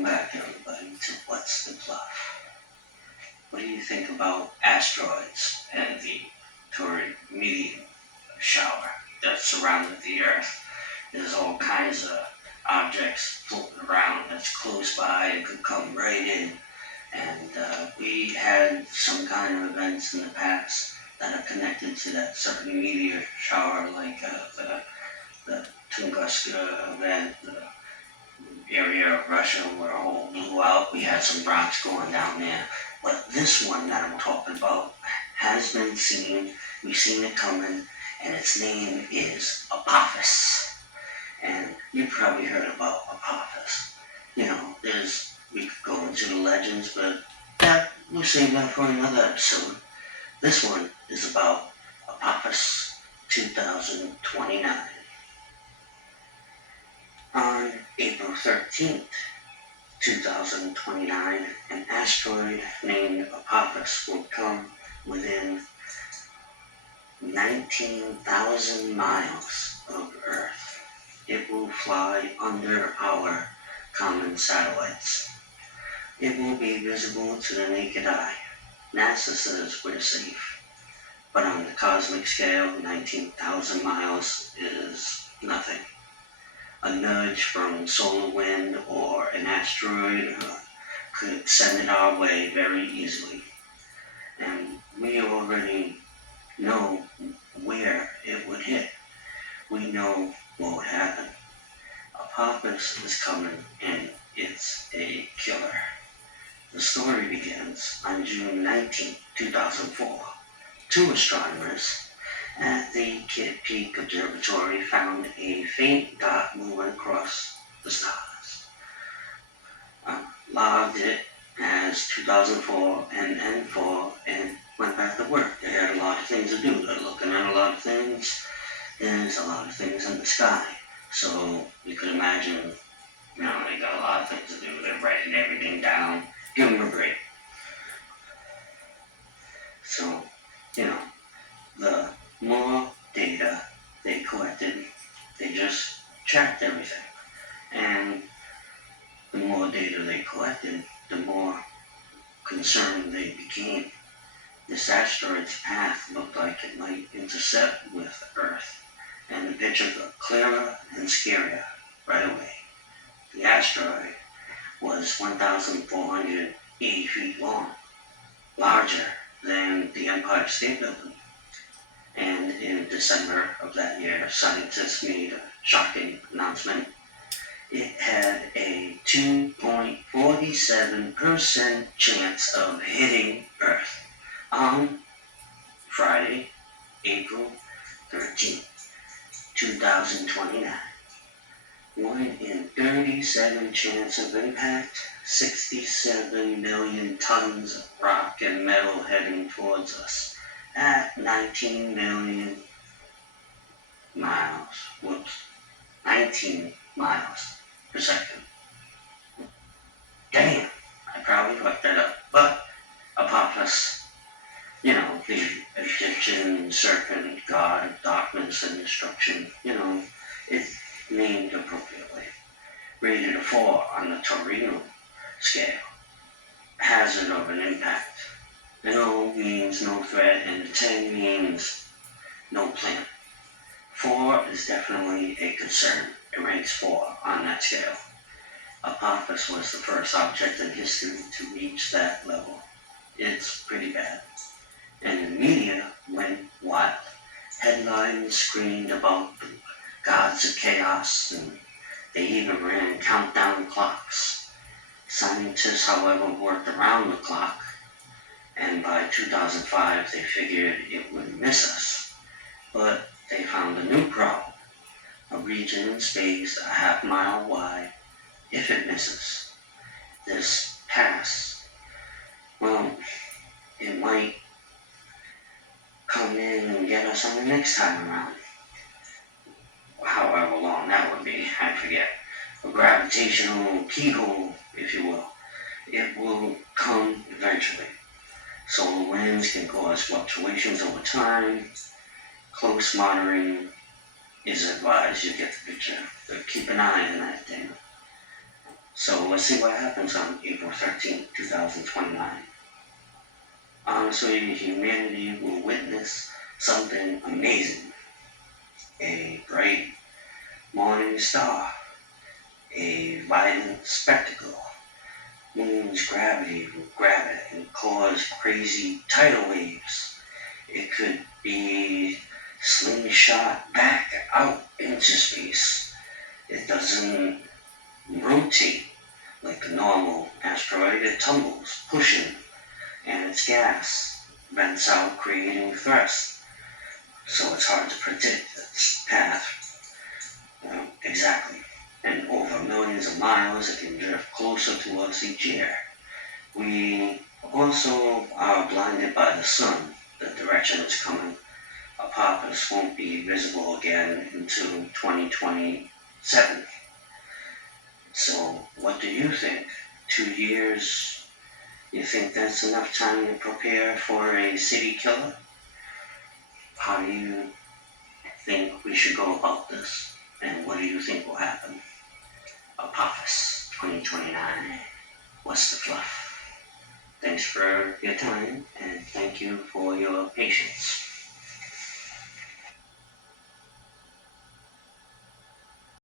Welcome back, everybody, to What's the Fluff? What do you think about asteroids and the torrid meteor shower that surrounded the Earth? There's all kinds of objects floating around that's close by and could come right in. And we had some kind of events in the past that are connected to that certain meteor shower, like the Tunguska event, the area of Russia where all blew out. We had some rocks going down there. But this one that I'm talking about has been seen. We've seen it coming, and its name is Apophis. And you've probably heard about Apophis. We could go into the legends, but we'll save that for another episode. This one is about Apophis 2029. On April 13th, 2029, an asteroid named Apophis will come within 19,000 miles of Earth. It will fly under our common satellites. It will be visible to the naked eye. NASA says we're safe, but on the cosmic scale, 19,000 miles is nothing. A nudge from solar wind or an asteroid could send it our way very easily. And we already know where it would hit. We know what would happen. Apophis is coming, and it's a killer. The story begins on June 19, 2004. Two astronomers at the Kidd Peak Observatory found a faint dot moving across the stars. Logged it as 2004 and N4 and went back to work. They had a lot of things to do. They're looking at a lot of things. There's a lot of things in the sky. So you could imagine, they got a lot of things to do. They're writing everything down. Give them a break. So, the more data they collected, they just tracked everything. And the more data they collected, the more concerned they became. This asteroid's path looked like it might intercept with Earth, and the picture got clearer and scarier right away. The asteroid was 1,480 feet long, larger than the Empire State Building. And in December of that year, scientists made a shocking announcement. It had a 2.47% chance of hitting Earth on Friday, April 13th, 2029. 1 in 37 chance of impact, 67 million tons of rock and metal heading towards us at 19 million miles. 19 miles per second. Damn, I probably fucked that up. But Apophis, the Egyptian serpent god of darkness and destruction, it's named appropriately. Rated a 4 on the Torino scale. Hazard of an impact. No means no threat, and 10 means no plan. 4 is definitely a concern. It ranks 4 on that scale. Apophis was the first object in history to reach that level. It's pretty bad. And the media went wild. Headlines screamed about the gods of chaos, and they even ran countdown clocks. Scientists, however, worked around the clock, and by 2005 they figured it would miss us. But they found a new problem. A region in space a half-mile wide. If it misses this pass, it might come in and get us on the next time around. However long that would be, I forget. A gravitational keyhole, if you will. It will come eventually. Solar winds can cause fluctuations over time. Close monitoring is advised. You get the picture. But keep an eye on that thing. So let's see what happens on April 13th, 2029. Honestly, humanity will witness something amazing. A bright morning star, a violent spectacle. Moon's gravity will grab it and cause crazy tidal waves. It could be slingshot back out into space. It doesn't rotate like a normal asteroid. It tumbles, pushing, and its gas vents out, creating thrust. So it's hard to predict its path exactly. And over millions of miles, it can drift closer to us each year. We also are blinded by the sun, the direction it's coming. Apophis won't be visible again until 2027. So, what do you think? 2 years? You think that's enough time to prepare for a city killer? How do you think we should go about this? And what do you think will happen? Apophis 2029. What's the fluff? Thanks for your time, and thank you for your patience.